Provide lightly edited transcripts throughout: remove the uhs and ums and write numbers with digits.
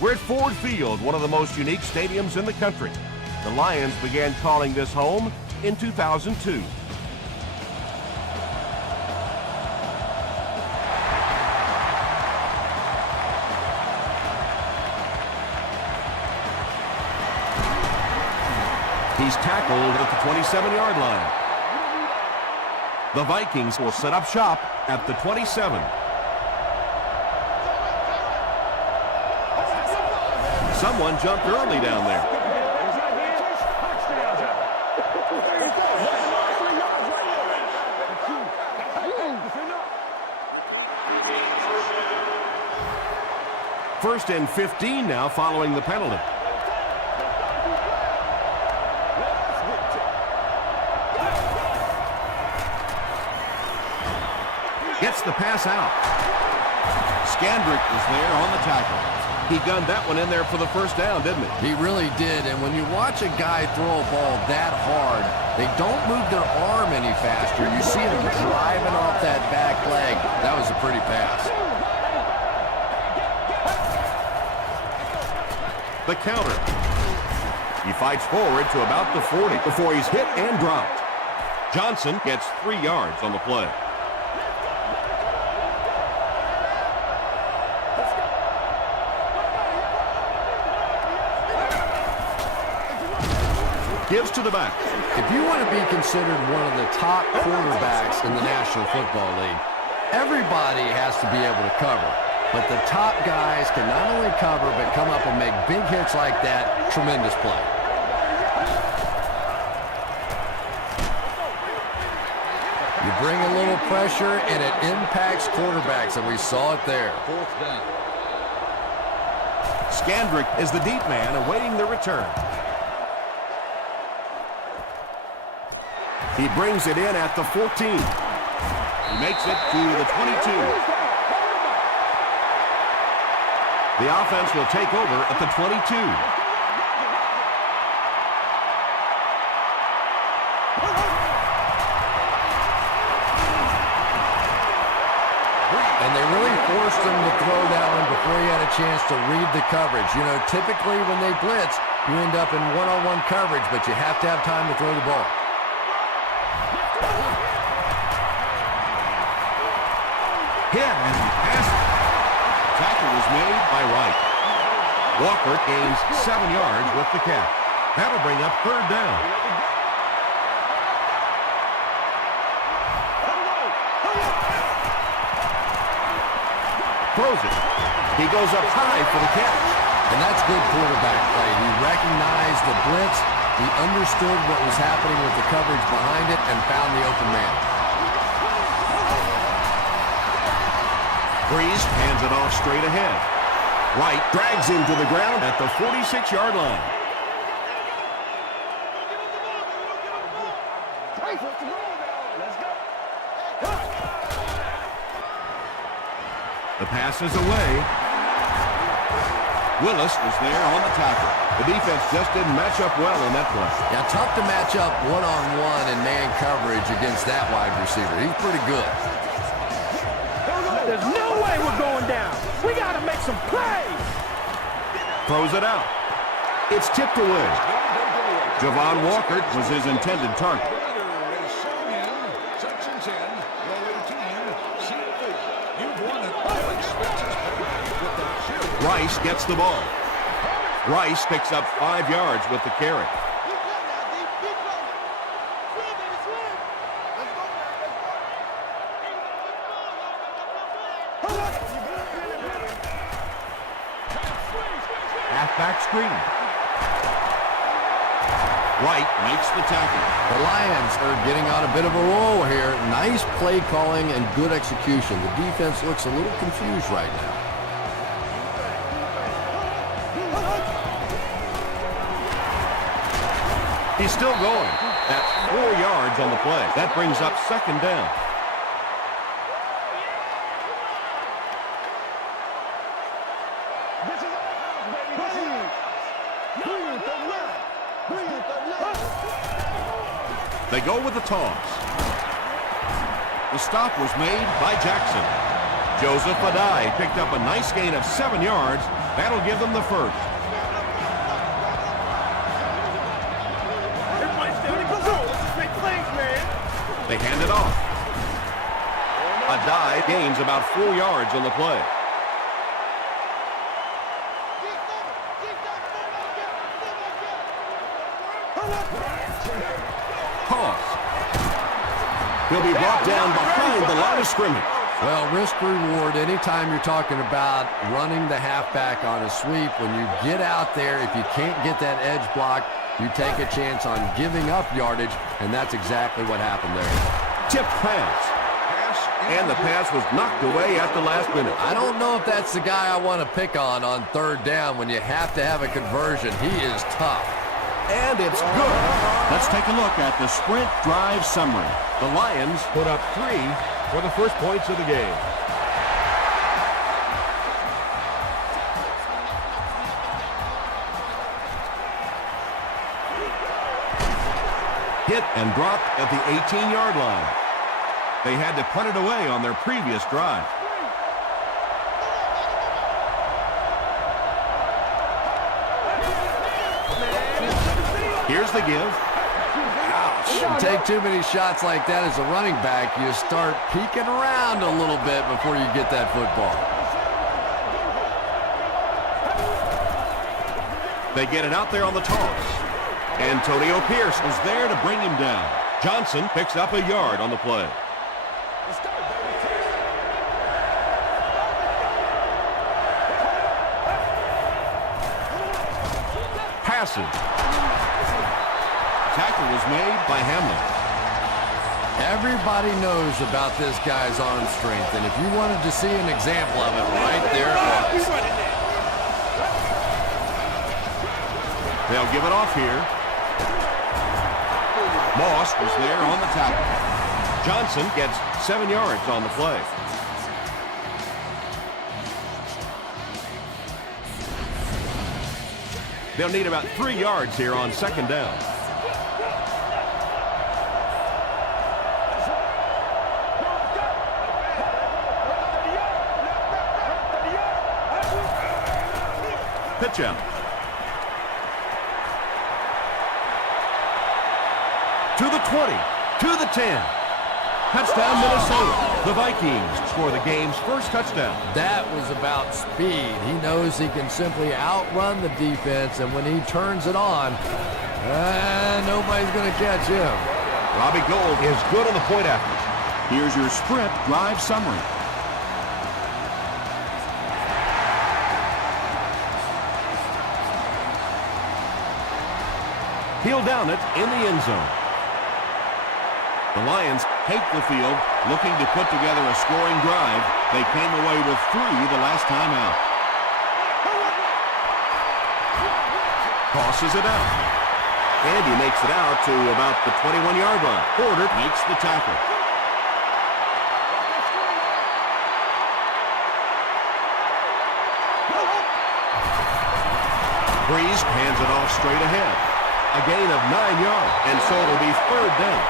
We're at Ford Field, one of the most unique stadiums in the country. The Lions began calling this home in 2002. He's tackled at the 27-yard line. The Vikings will set up shop at the 27. Someone jumped early down there. First and 15 now following the penalty. Gets the pass out. Skandrick was there on the tackle. He gunned that one in there for the first down, didn't he? He really did, and when you watch a guy throw a ball that hard, they don't move their arm any faster. You see them driving off that back leg. That was a pretty pass. The counter. He fights forward to about the 40 before he's hit and dropped. Johnson gets 3 yards on the play. Gives to the back. If you want to be considered one of the top quarterbacks in the National Football League, everybody has to be able to cover. But the top guys can not only cover, but come up and make big hits like that. Tremendous play. You bring a little pressure, and it impacts quarterbacks, and we saw it there. Fourth down. Skandrick is the deep man awaiting the return. He brings it in at the 14. He makes it to the 22. The offense will take over at the 22. And they really forced him to throw that one before he had a chance to read the coverage. You know, typically when they blitz, you end up in one-on-one coverage, but you have to have time to throw the ball. Hit and pass. Tackle was made by Wright. Walker gains 7 yards with the catch. That'll bring up third down. Throws it. He goes up high for the catch. And that's good quarterback play. He recognized the blitz. He understood what was happening with the coverage behind it and found the open man. Breeze hands it off straight ahead. Wright drags him to the ground at the 46-yard line. The pass is away. Willis was there on the tackle. The defense just didn't match up well on that play. Yeah, tough to match up one-on-one in man coverage against that wide receiver. He's pretty good. There's no way we're going down. We got to make some plays. Throws it out. It's tipped away. Javon Walker was his intended target. Rice gets the ball. Rice picks up 5 yards with the carry. Halfback screen. Wright makes the tackle. The Lions are getting on a bit of a roll here. Nice play calling and good execution. The defense looks a little confused right now. He's still going. That's 4 yards on the play. That brings up second down. They go with the toss. The stop was made by Jackson. Joseph Adai picked up a nice gain of 7 yards. That'll give them the first. They hand it off. Adai gains about 4 yards on the play. Toss. He'll be brought down behind the line of scrimmage. Well, risk-reward, anytime you're talking about running the halfback on a sweep, when you get out there, if you can't get that edge block, you take a chance on giving up yardage, and that's exactly what happened there. Tip pass. And the pass was knocked away at the last minute. I don't know if that's the guy I want to pick on third down when you have to have a conversion. He is tough. And it's good. Let's take a look at the sprint drive summary. The Lions put up 3 for the first points of the game. Hit and dropped at the 18-yard line. They had to punt it away on their previous drive. Here's the give. You take too many shots like that as a running back, you start peeking around a little bit before you get that football. They get it out there on the toss. Antonio Pierce is there to bring him down. Johnson picks up a yard on the play. Passes. Tackle was made by Hamlin. Everybody knows about this guy's arm strength, and if you wanted to see an example of it, right there it was. They'll give it off here. Moss was there on the tackle. Johnson gets 7 yards on the play. They'll need about 3 yards here on second down. Pitch out. To the 20, to the 10. Touchdown, Minnesota. The Vikings score the game's first touchdown. That was about speed. He knows he can simply outrun the defense, and when he turns it on, nobody's going to catch him. Robbie Gould is good on the point after. Here's your sprint drive summary. He'll down it in the end zone. The Lions take the field, looking to put together a scoring drive. They came away with 3 the last time out. Tosses it out. And he makes it out to about the 21-yard line. Porter makes the tackle. Breeze hands it off straight ahead. A gain of 9 yards, and so it'll be third down.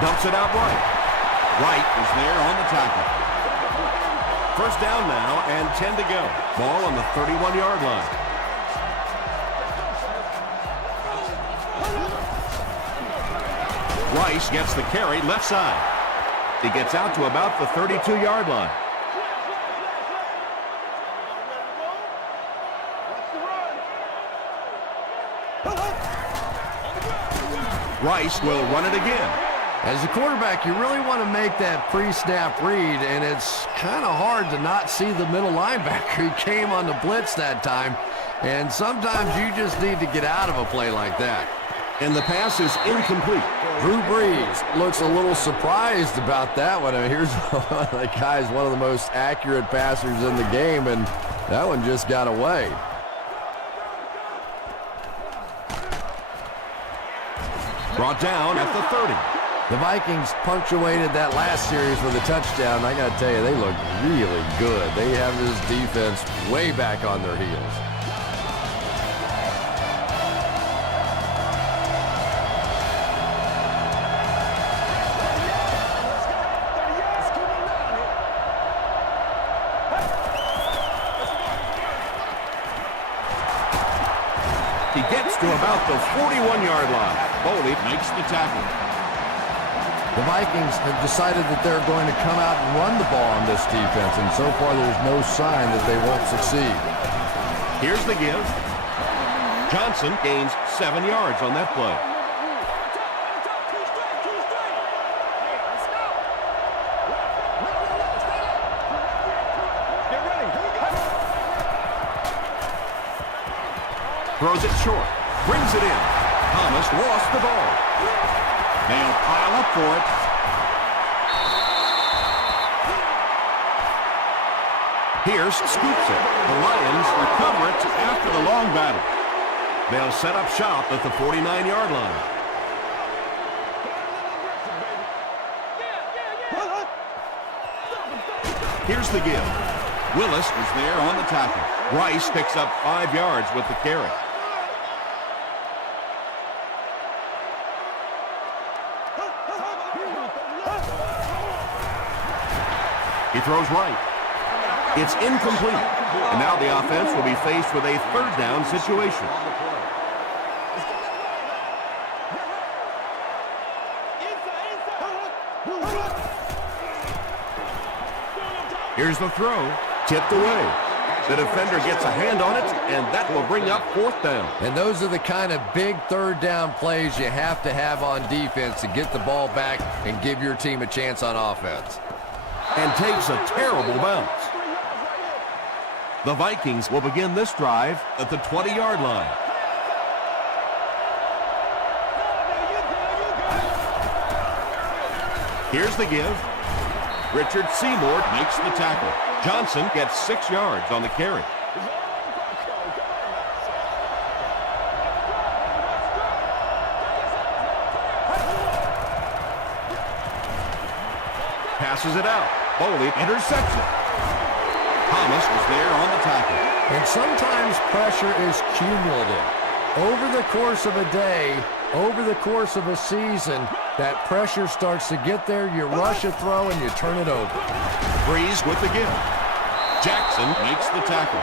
Dumps it out right. Wright is there on the tackle. First down now and 10 to go. Ball on the 31-yard line. Rice gets the carry left side. He gets out to about the 32-yard line. Rice will run it again. As a quarterback, you really want to make that pre-snap read, and it's kind of hard to not see the middle linebacker. He came on the blitz that time, and sometimes you just need to get out of a play like that. And the pass is incomplete. Drew Brees looks a little surprised about that one. I mean, here's one of the guys, one of the most accurate passers in the game, and that one just got away. Brought down at the 30. The Vikings punctuated that last series with a touchdown. I got to tell you, they look really good. They have this defense way back on their heels. He gets to about the 41-yard line. Foley makes the tackle. The Vikings have decided that they're going to come out and run the ball on this defense, and so far there's no sign that they won't succeed. Here's the give. Johnson gains 7 yards on that play. Throws it short. Brings it in. Thomas lost the ball. They'll pile up for it. Pierce scoops it. The Lions recover it after the long battle. They'll set up shop at the 49-yard line. Here's the give. Willis was there on the tackle. Rice picks up 5 yards with the carry. He throws right. It's incomplete. And now the offense will be faced with a third down situation. Here's the throw. Tipped away. The defender gets a hand on it, and that will bring up 4th down. And those are the kind of big third down plays you have to have on defense to get the ball back and give your team a chance on offense. And takes a terrible bounce. The Vikings will begin this drive at the 20-yard line. Here's the give. Richard Seymour makes the tackle. Johnson gets 6 yards on the carry. Passes it out. Foley intercepts it. Thomas was there on the tackle. And sometimes pressure is cumulative. Over the course of a day, over the course of a season, that pressure starts to get there, you rush a throw, and you turn it over. Breeze with the give. Jackson makes the tackle.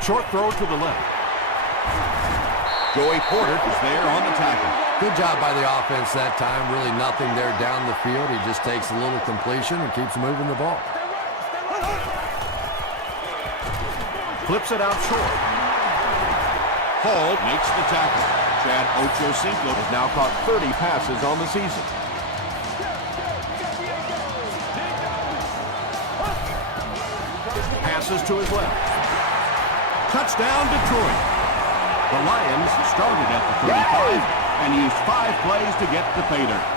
Short throw to the left. Joey Porter is there on the tackle. Good job by the offense that time. Really nothing there down the field. He just takes a little completion and keeps moving the ball. Flips it out short. Hall makes the tackle. Chad Ochocinco has now caught 30 passes on the season. Passes to his left. Touchdown, Detroit. The Lions started at the 35 and used 5 plays to get the pay dirt.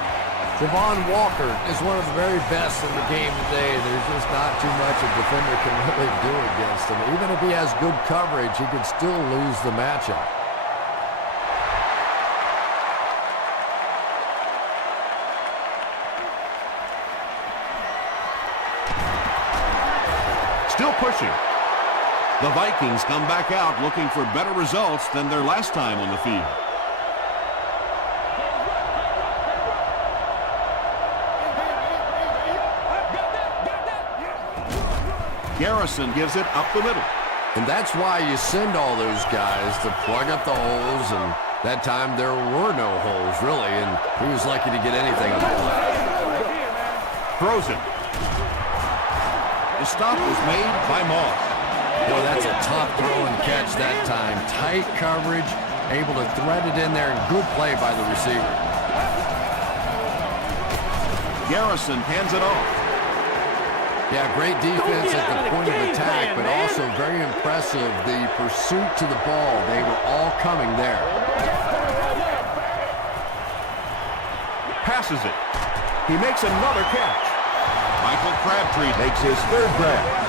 Javon Walker is one of the very best in the game today. There's just not too much a defender can really do against him. Even if he has good coverage, he can still lose the matchup. Still pushing. The Vikings come back out looking for better results than their last time on the field. Garrison gives it up the middle. And that's why you send all those guys to plug up the holes, and that time there were no holes, really, and he was lucky to get anything on the play. Throws it. The stop was made by Moss. Boy, that's a tough throw and catch that time. Tight coverage, able to thread it in there, and good play by the receiver. Garrison hands it off. Yeah, great defense at the point of attack, but also very impressive, the pursuit to the ball. They were all coming there. Passes it. He makes another catch. Michael Crabtree takes his 3rd grab.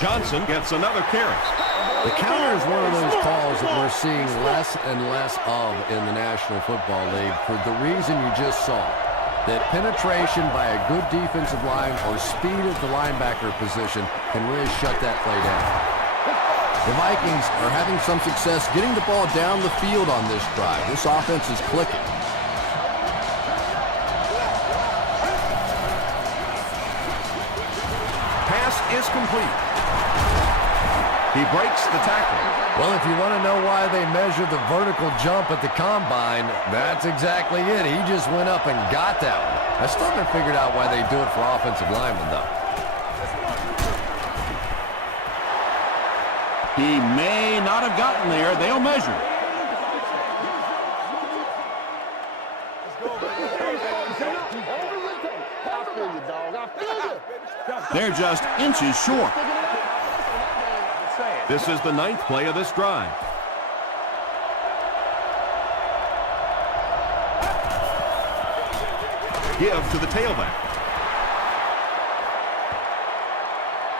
Johnson gets another carry. The counter is one of those calls that we're seeing less and less of in the National Football League for the reason you just saw. that penetration by a good defensive line or speed at the linebacker position can really shut that play down. The Vikings are having some success getting the ball down the field on this drive. This offense is clicking. Pass is complete. He breaks the tackle. Well, if you want to know why they measure the vertical jump at the combine, that's exactly it. He just went up and got that one. I still haven't figured out why they do it for offensive linemen, though. He may not have gotten there. They'll measure. They're just inches short. This is the 9th play of this drive. Give to the tailback.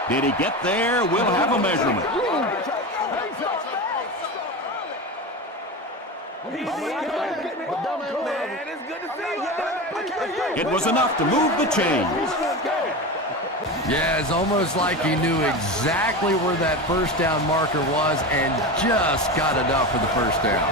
Did he get there? We'll have a measurement. It was enough to move the chains. Yeah, it's almost like he knew exactly where that first down marker was and just got enough for the first down.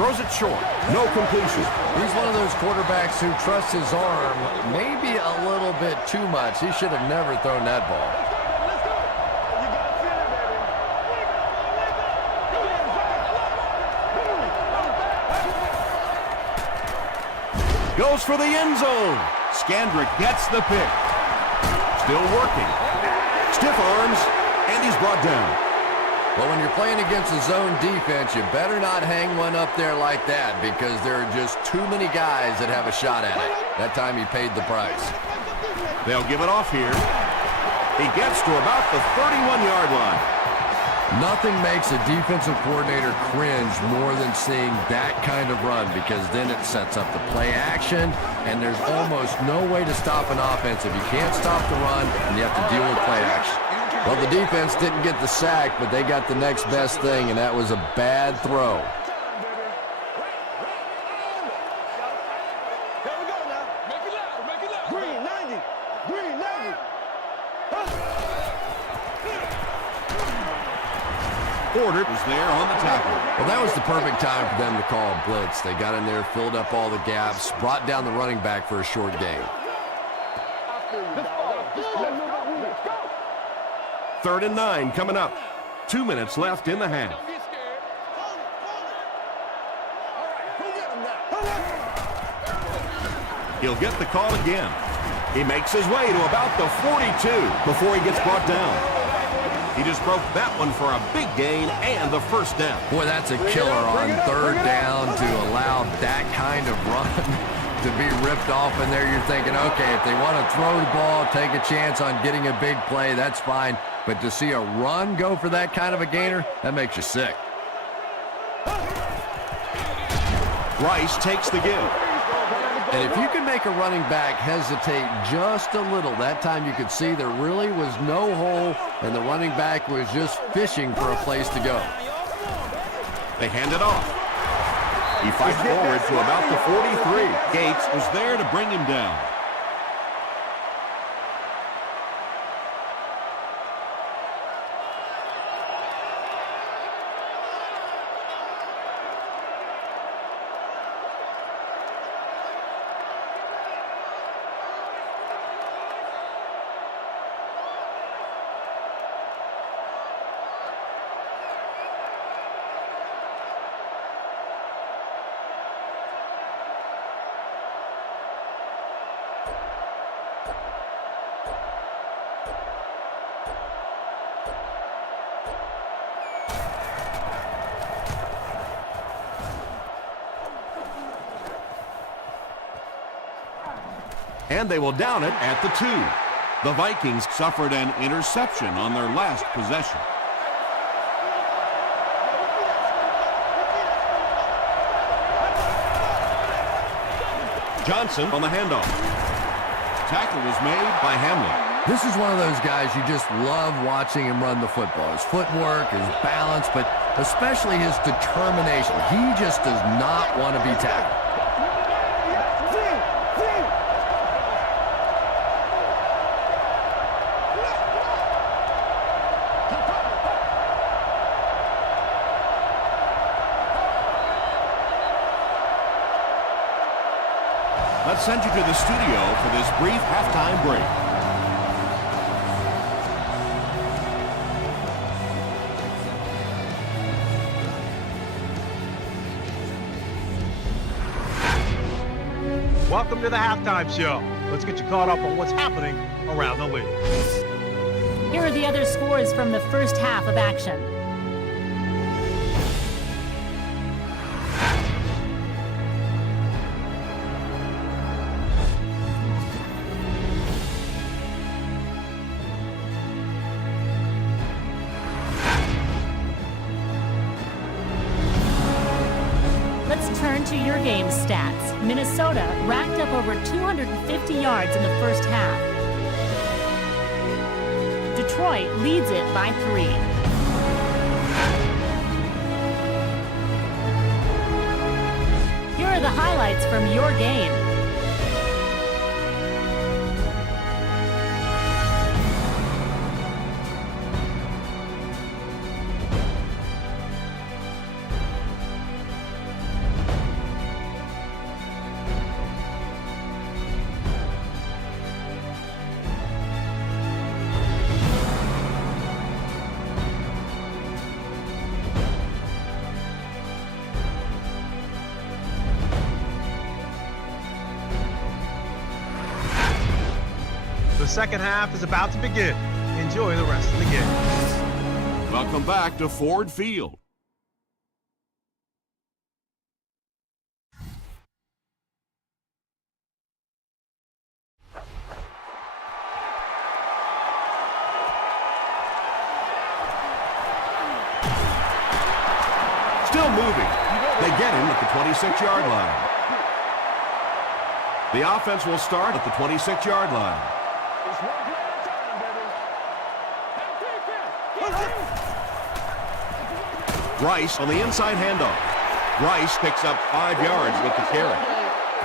Throws it short. No completion. He's one of those quarterbacks who trusts his arm maybe a little bit too much. He should have never thrown that ball. Goes for the end zone. Scandrick gets the pick. Still working. Stiff arms, and he's brought down. Well, when you're playing against a zone defense, you better not hang one up there like that because there are just too many guys that have a shot at it. That time he paid the price. They'll give it off here. He gets to about the 31-yard line. Nothing makes a defensive coordinator cringe more than seeing that kind of run because then it sets up the play action, and there's almost no way to stop an offense if you can't stop the run and you have to deal with play action. Well, the defense didn't get the sack, but they got the next best thing, and that was a bad throw. Porter was there on the tackle. Well, that was the perfect time for them to call a blitz. They got in there, filled up all the gaps, brought down the running back for a short gain. 3rd and 9 coming up. 2 minutes left in the half. He'll get the call again. He makes his way to about the 42 before he gets brought down. He just broke that one for a big gain and the first down. Boy, that's a killer on 3rd down to allow that kind of run to be ripped off in there. You're thinking, okay, if they want to throw the ball, take a chance on getting a big play, that's fine. But to see a run go for that kind of a gainer, that makes you sick. Rice takes the give. And if you can make a running back hesitate just a little, that time you could see there really was no hole, and the running back was just fishing for a place to go. They hand it off. He fights forward to about the 43. Gates was there to bring him down. And they will down it at the 2. The Vikings suffered an interception on their last possession. Johnson on the handoff. Tackle was made by Hamlin. This is one of those guys you just love watching him run the football. His footwork, his balance, but especially his determination. He just does not want to be tackled. Let's send you to the studio for this brief halftime break. Welcome to the halftime show. Let's get you caught up on what's happening around the league. Here are the other scores from the first half of action. Let's turn to your game stats. Minnesota racked up over 250 yards in the first half. Detroit leads it by 3. Here are the highlights from your game. The second half is about to begin. Enjoy the rest of the game. Welcome back to Ford Field. Still moving. They get him at the 26-yard line. The offense will start at the 26-yard line. Rice on the inside handoff. Rice picks up 5 yards with the carry.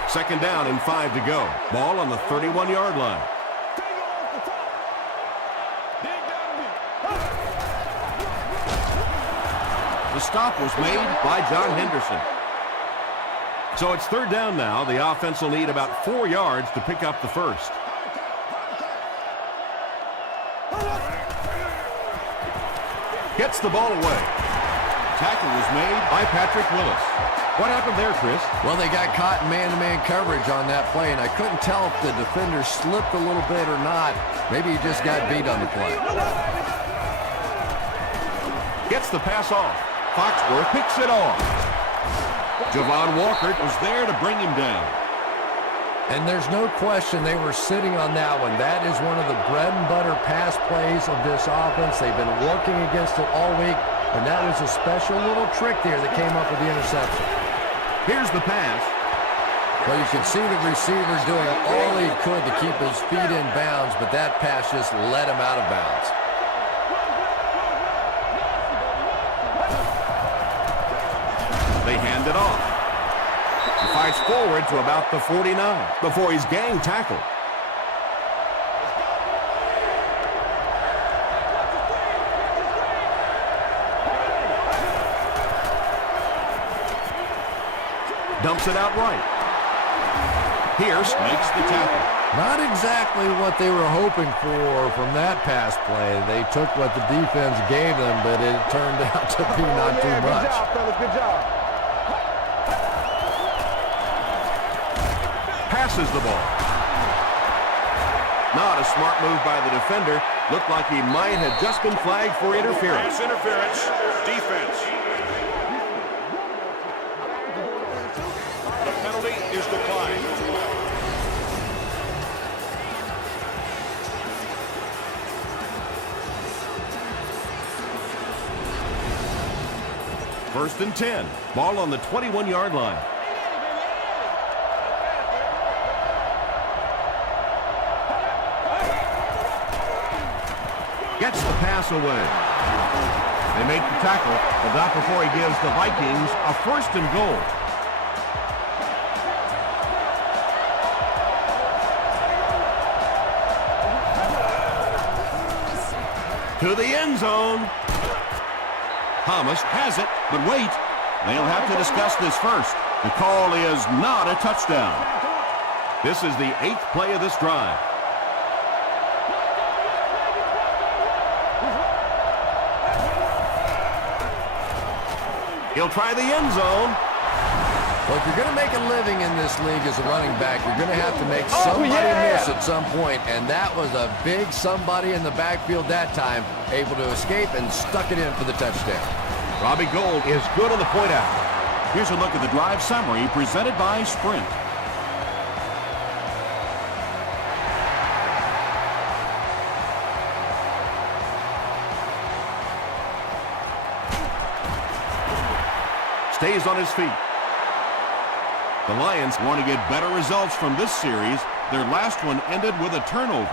Second down and 5 to go. Ball on the 31-yard line. The stop was made by John Henderson. So it's third down now. The offense will need about 4 yards to pick up the first. Gets the ball away. Tackle was made by Patrick Willis. What happened there, Chris? Well, they got caught in man-to-man coverage on that play, and I couldn't tell if the defender slipped a little bit or not. Maybe he just got beat on the play. Gets the pass off. Foxworth picks it off. Javon Walker was there to bring him down. And there's no question they were sitting on that one. That is one of the bread-and-butter pass plays of this offense. They've been working against it all week, and that was a special little trick there that came up with the interception. Here's the pass. Well, you can see the receiver doing all he could to keep his feet in bounds, but that pass just let him out of bounds. They hand it off. He fights forward to about the 49 before he's gang tackled. Dumps it out right. Pierce makes the tackle. Not exactly what they were hoping for from that pass play. They took what the defense gave them, but it turned out to be not too much. Good job, fellas. Good job. Passes the ball. Not a smart move by the defender. Looked like he might have just been flagged for interference. Interference, defense. The penalty is declined. First and 10. Ball on the 21-yard line. Gets the pass away. They make the tackle, but not before he gives the Vikings a first and goal. To the end zone. Thomas has it, but wait. They'll have to discuss this first. The call is not a touchdown. This is the 8th play of this drive. He'll try the end zone. Well, if you're going to make a living in this league as a running back, you're going to have to make somebody miss at some point, and that was a big somebody in the backfield that time, able to escape and stuck it in for the touchdown. Robbie Gould is good on the point out. Here's a look at the drive summary presented by Sprint. Stays on his feet. The Lions want to get better results from this series. Their last one ended with a turnover.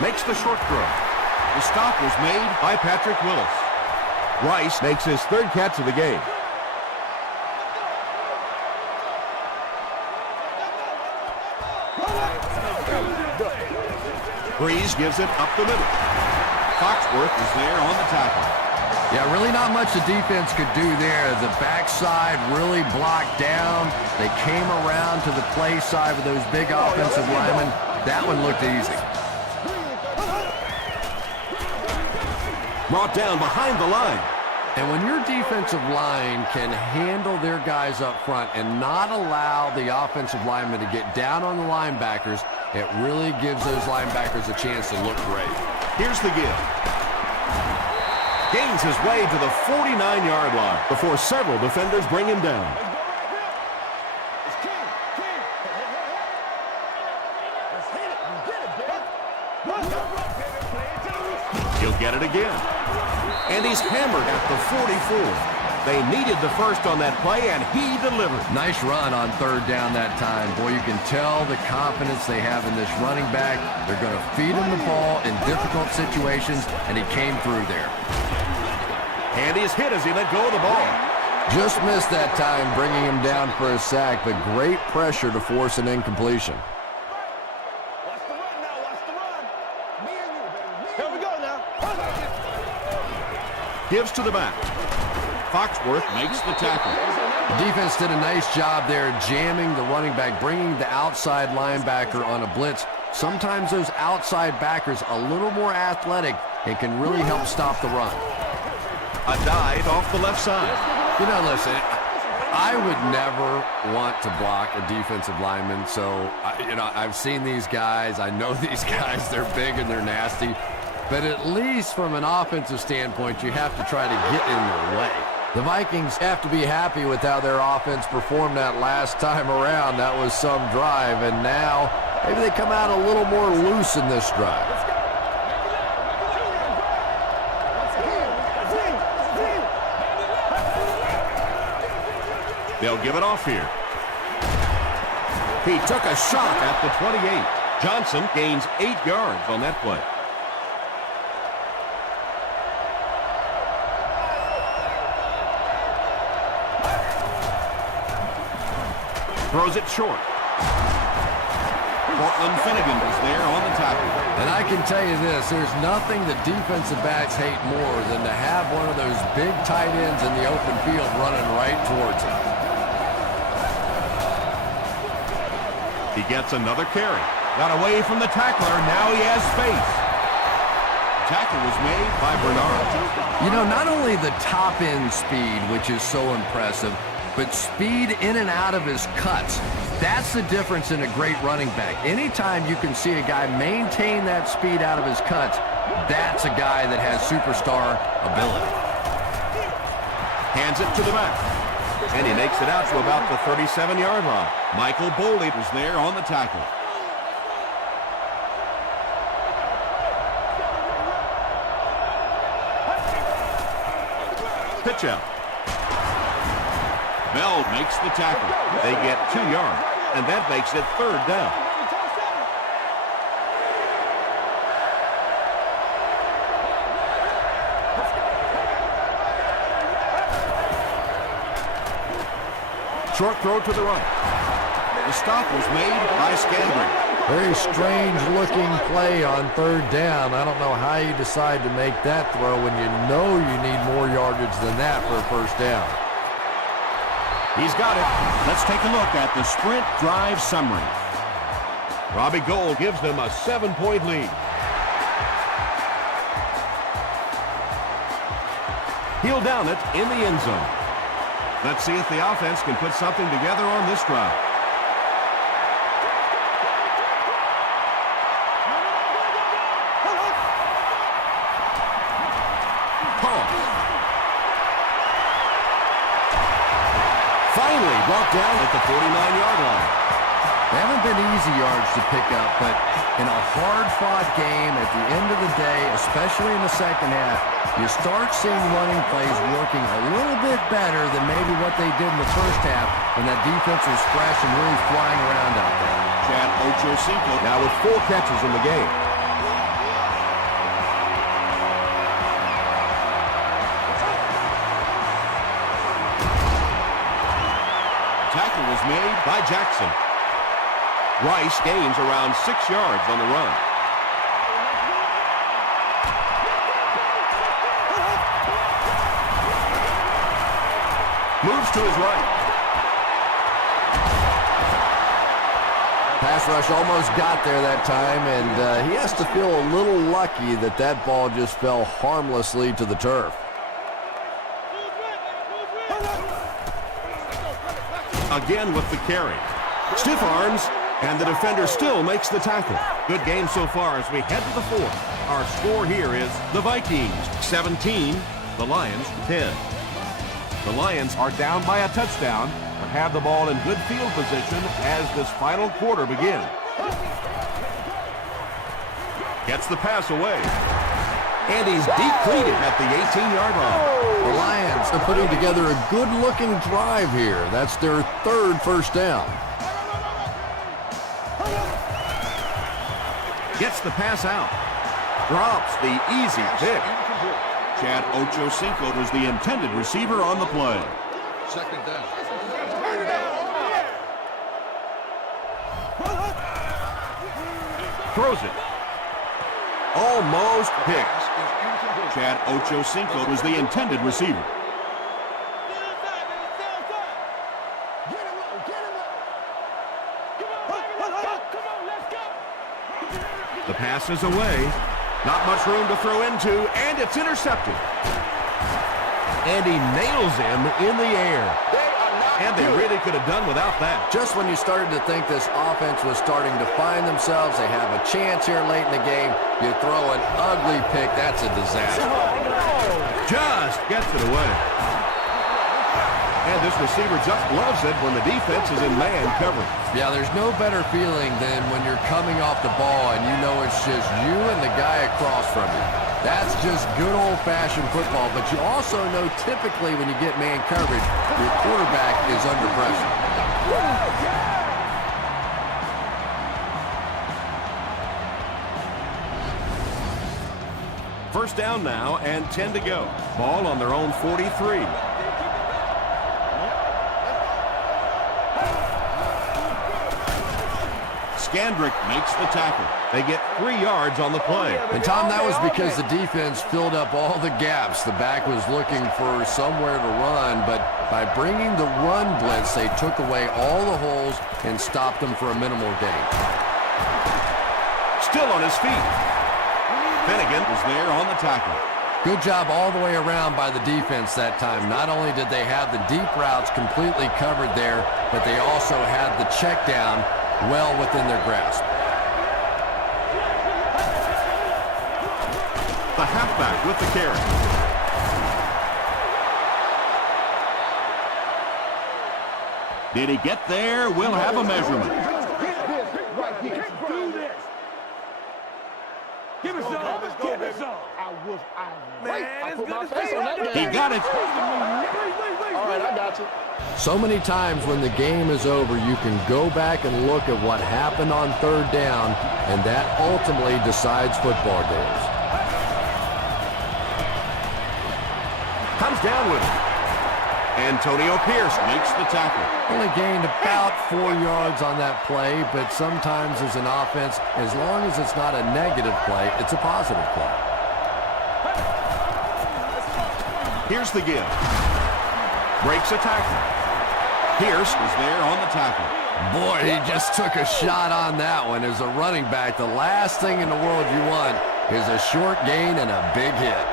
Makes the short throw. The stop was made by Patrick Willis. Rice makes his 3rd catch of the game. Breeze gives it up the middle. Foxworth is there on the tackle. Yeah, really not much the defense could do there. The backside really blocked down. They came around to the play side with those big offensive linemen. That one looked easy. Brought down behind the line. And when your defensive line can handle their guys up front and not allow the offensive linemen to get down on the linebackers, it really gives those linebackers a chance to look great. Here's the give. Gains his way to the 49-yard line before several defenders bring him down. He'll get it again. And he's hammered at the 44. They needed the first on that play, and he delivered. Nice run on 3rd down that time. Boy, you can tell the confidence they have in this running back. They're going to feed him the ball in difficult situations, and he came through there. And he's hit as he let go of the ball. Just missed that time, bringing him down for a sack, but great pressure to force an incompletion. Watch the run now, watch the run. Me and you, baby. Here we go now. Gives to the back. Foxworth makes the tackle. The defense did a nice job there jamming the running back, bringing the outside linebacker on a blitz. Sometimes those outside backers a little more athletic and can really help stop the run. A dive off the left side. You know, listen, I would never want to block a defensive lineman, so, I've seen these guys. I know these guys. They're big and they're nasty. But at least from an offensive standpoint, you have to try to get in their way. The Vikings have to be happy with how their offense performed that last time around. That was some drive, and now maybe they come out a little more loose in this drive. They'll give it off here. He took a shot at the 28. Johnson gains 8 yards on that play. Throws it short. Portland Finnegan is there on the tackle. And I can tell you this, there's nothing the defensive backs hate more than to have one of those big tight ends in the open field running right towards him. He gets another carry. Got away from the tackler. Now he has space. Tackle was made by Bernard. You know, not only the top end speed, which is so impressive, but speed in and out of his cuts. That's the difference in a great running back. Anytime you can see a guy maintain that speed out of his cuts, that's a guy that has superstar ability. Hands it to the back. And he makes it out to about the 37-yard line. Michael Boley was there on the tackle. Pitch out. Bell makes the tackle. They get 2 yards, and that makes it 3rd down. Short throw to the right. The stop was made by Scandrick. Very strange-looking play on 3rd down. I don't know how you decide to make that throw when you know you need more yardage than that for a 1st down. He's got it. Let's take a look at the sprint drive summary. Robbie Gould gives them a 7-point lead. He'll down it in the end zone. Let's see if the offense can put something together on this drive. Finally brought down at the 49-yard line. They haven't been easy yards to pick up, but in a hard-fought game at the end of the day, especially in the second half, you start seeing running plays working a little bit better than maybe what they did in the first half when that defense was fresh and really flying around out there. Chad Ochocinco now with 4 catches in the game. Tackle was made by Jackson. Rice gains around 6 yards on the run. Moves to his right. Pass rush almost got there that time, and he has to feel a little lucky that that ball just fell harmlessly to the turf. Again with the carry. Stiff arms, and the defender still makes the tackle. Good game so far as we head to the 4th. Our score here is the Vikings 17, the Lions 10. The Lions are down by a touchdown, but have the ball in good field position as this final quarter begins. Gets the pass away. And he's depleted at the 18-yard line. The Lions are putting together a good-looking drive here. That's their 3rd first down. Gets the pass out. Drops the easy pick. Chad Ochocinco was the intended receiver on the play. Second down. Throws it. Almost picked. Chad Ochocinco was the intended receiver. The pass is away. Not much room to throw into, and it's intercepted. And he nails him in the air. And they really could have done without that. Just when you started to think this offense was starting to find themselves, they have a chance here late in the game, you throw an ugly pick, that's a disaster. Just gets it away. And this receiver just loves it when the defense is in man coverage. Yeah, there's no better feeling than when you're coming off the ball and you know it's just you and the guy across from you. That's just good old-fashioned football, but you also know typically when you get man coverage, your quarterback is under pressure. First down now and 10 to go. Ball on their own 43. Skandrick makes the tackle. They get 3 yards on the play. And, Tom, that was because the defense filled up all the gaps. The back was looking for somewhere to run, but by bringing the run blitz, they took away all the holes and stopped them for a minimal gain. Still on his feet. Finnegan was there on the tackle. Good job all the way around by the defense that time. Not only did they have the deep routes completely covered there, but they also had the check down well within their grasp. The halfback with the carry. Did he get there? We'll have a measurement. Give me some. Give me some. He got it. All right, I got you. So many times when the game is over, you can go back and look at what happened on 3rd down, and that ultimately decides football games. Comes down with it. Antonio Pierce makes the tackle. Only gained about 4 yards on that play, but sometimes as an offense, as long as it's not a negative play, it's a positive play. Here's the give. Breaks a tackle. Pierce is there on the tackle. Boy, he just took a shot on that one. As a running back, the last thing in the world you want is a short gain and a big hit.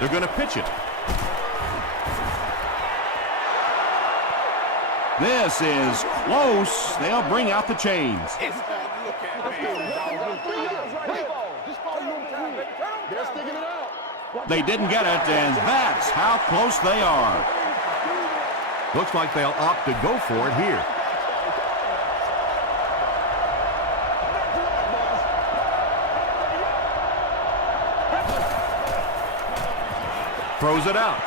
They're going to pitch it. This is close. They'll bring out the chains. They didn't get it, and that's how close they are. Looks like they'll opt to go for it here. Throws it out.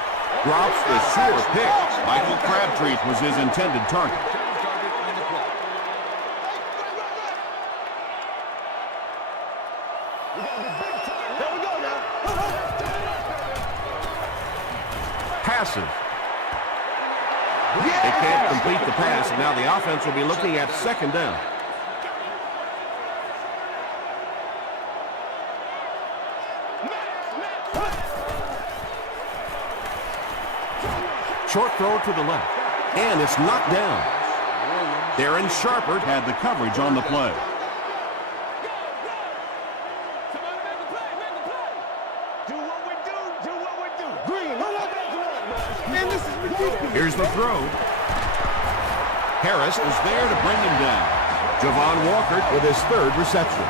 Drops the sure pick. Michael Crabtree was his intended target. Passes. They can't complete the pass, and now the offense will be looking at second down. Short throw to the left, and it's knocked down. Darren Sharper had the coverage on the play. Here's the throw. Harris is there to bring him down. Javon Walker with his third reception.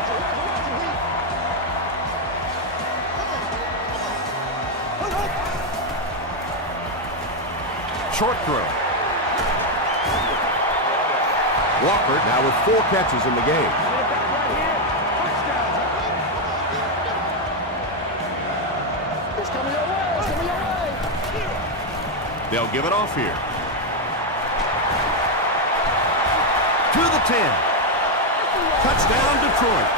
Short throw. Walker now with 4 catches in the game. They'll give it off here. To the 10. Touchdown, Detroit.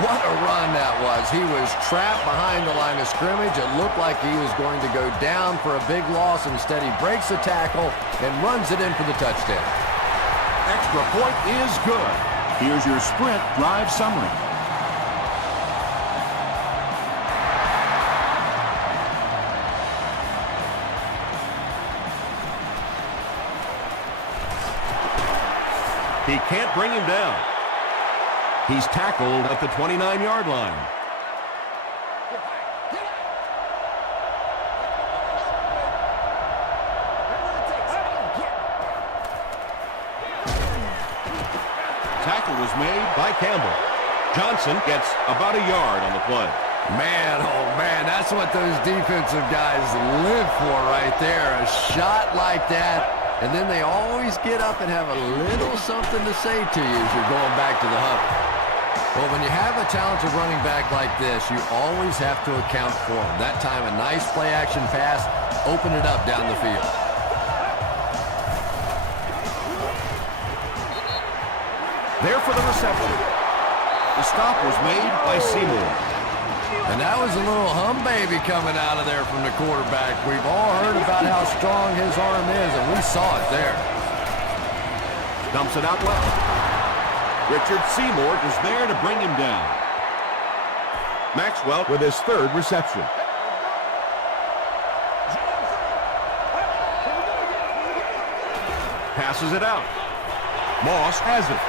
What a run that was. He was trapped behind the line of scrimmage. It looked like he was going to go down for a big loss. Instead, he breaks the tackle and runs it in for the touchdown. Extra point is good. Here's your sprint drive summary. He can't bring him down. He's tackled at the 29-yard line. Tackle was made by Campbell. Johnson gets about a yard on the play. Man, oh man, that's what those defensive guys live for right there. A shot like that. And then they always get up and have a little something to say to you as you're going back to the huddle. Well, when you have a talented running back like this, you always have to account for him. That time, a nice play-action pass, open it up down the field. There for the reception. The stop was made by Seymour. And that was a little hum baby coming out of there from the quarterback. We've all heard about how strong his arm is, and we saw it there. Dumps it out left. Richard Seymour is there to bring him down. Maxwell with his third reception. Passes it out. Moss has it.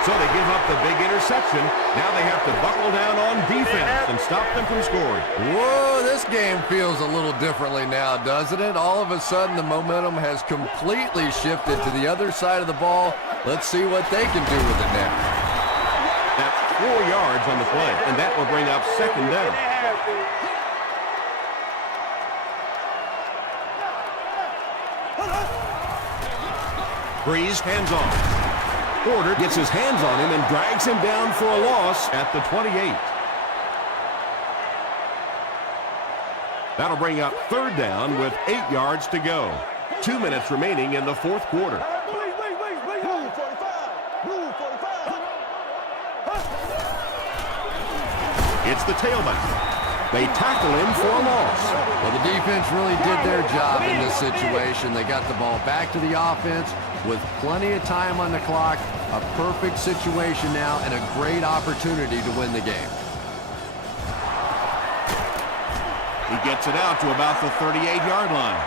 So they give up the big interception. Now they have to buckle down on defense and stop them from scoring. Whoa, this game feels a little differently now, doesn't it? All of a sudden, the momentum has completely shifted to the other side of the ball. Let's see what they can do with it now. That's 4 yards on the play, and that will bring up second down. Breeze hands off. Porter gets his hands on him and drags him down for a loss at the 28. That'll bring up third down with 8 yards to go. 2 minutes remaining in the fourth quarter. It's the tailback. They tackle him for a loss. Well, the defense really did their job in this situation. They got the ball back to the offense with plenty of time on the clock. A perfect situation now and a great opportunity to win the game. He gets it out to about the 38-yard line.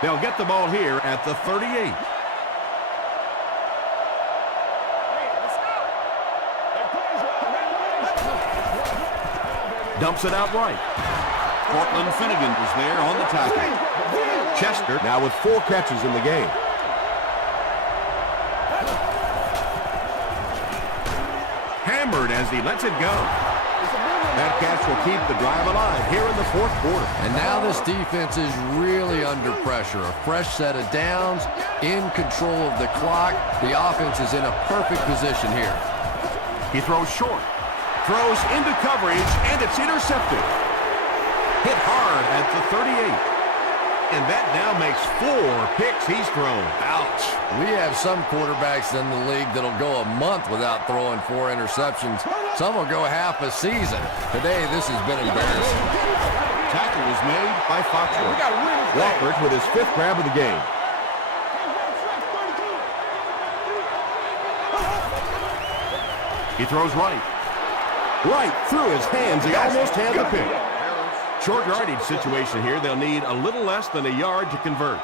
They'll get the ball here at the 38. Dumps it out right. Cortland Finnegan is there on the tackle. Chester now with 4 catches in the game. Hammered as he lets it go. That catch will keep the drive alive here in the 4th quarter. And now this defense is really under pressure. A fresh set of downs, in control of the clock. The offense is in a perfect position here. He throws short. Throws into coverage, and it's intercepted. Hit hard at the 38. And that now makes 4 picks he's thrown. Ouch. We have some quarterbacks in the league that'll go a month without throwing 4 interceptions. Some will go half a season. Today, this has been embarrassing. Tackle was made by Foxworth. Walker with his 5th grab of the game. He throws right. Right through his hands. He almost had the pick. Short yardage situation here. They'll need a little less than a yard to convert.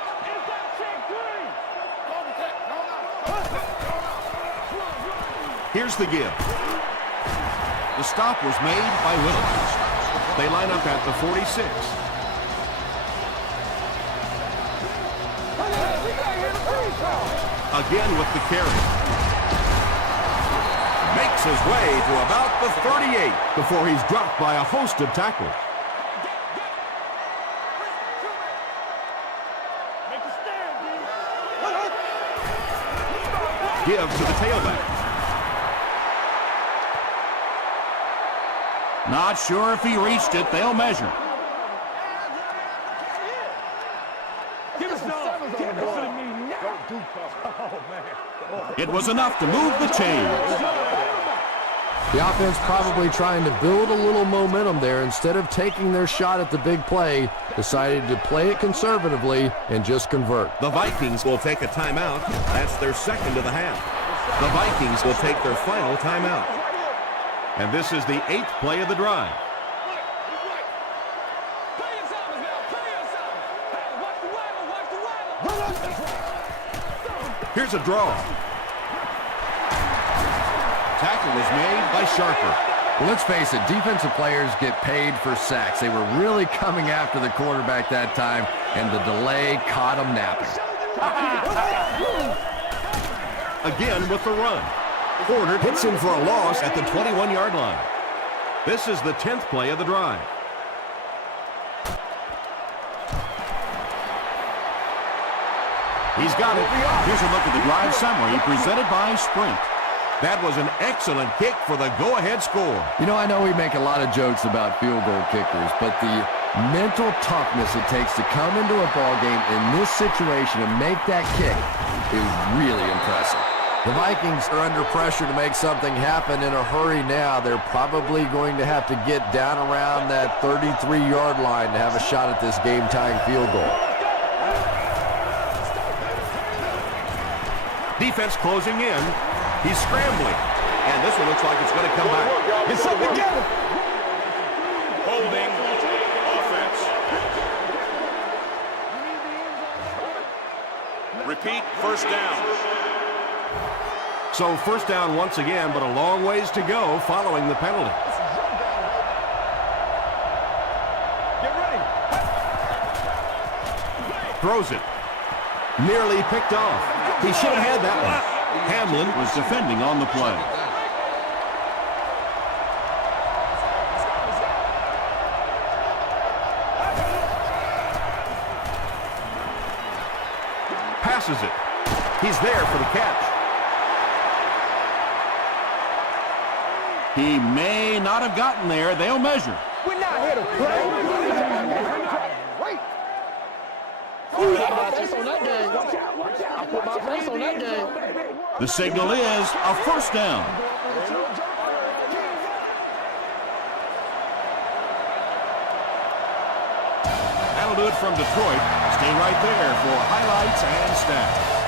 Here's the give. The stop was made by Willis. They line up at the 46. Again with the carry. Makes his way to about the 38 before he's dropped by a host of tacklers. Give to the tailback. Not sure if he reached it. They'll measure. It was enough to move the chains. The offense probably trying to build a little momentum there. Instead of taking their shot at the big play, decided to play it conservatively and just convert. The Vikings will take a timeout. That's their second of the half. The Vikings will take their final timeout. And this is the 8th play of the drive. Here's a draw. Tackle is made by Sharper. Well, let's face it, defensive players get paid for sacks. They were really coming after the quarterback that time, and the delay caught him napping. Again with the run. Porter hits him for a loss at the 21-yard line. This is the 10th play of the drive. He's got it. Here's a look at the drive summary presented by Sprint. That was an excellent kick for the go-ahead score. You know, I know we make a lot of jokes about field goal kickers, but the mental toughness it takes to come into a ball game in this situation and make that kick is really impressive. The Vikings are under pressure to make something happen in a hurry now. They're probably going to have to get down around that 33-yard line to have a shot at this game-tying field goal. Defense closing in. He's scrambling. And this one looks like it's going to come back. Get something together. Holding offense. Repeat, first down. So first down once again, but a long ways to go following the penalty. Get ready. Throws it. Nearly picked off. He should have had that one. Hamlin was defending on the play. Passes it. He's there for the catch. He may not have gotten there. They'll measure. We're not here to play. Wait. I put my face on that game. I put my face on that game. The signal is a first down. That'll do it from Detroit. Stay right there for highlights and stats.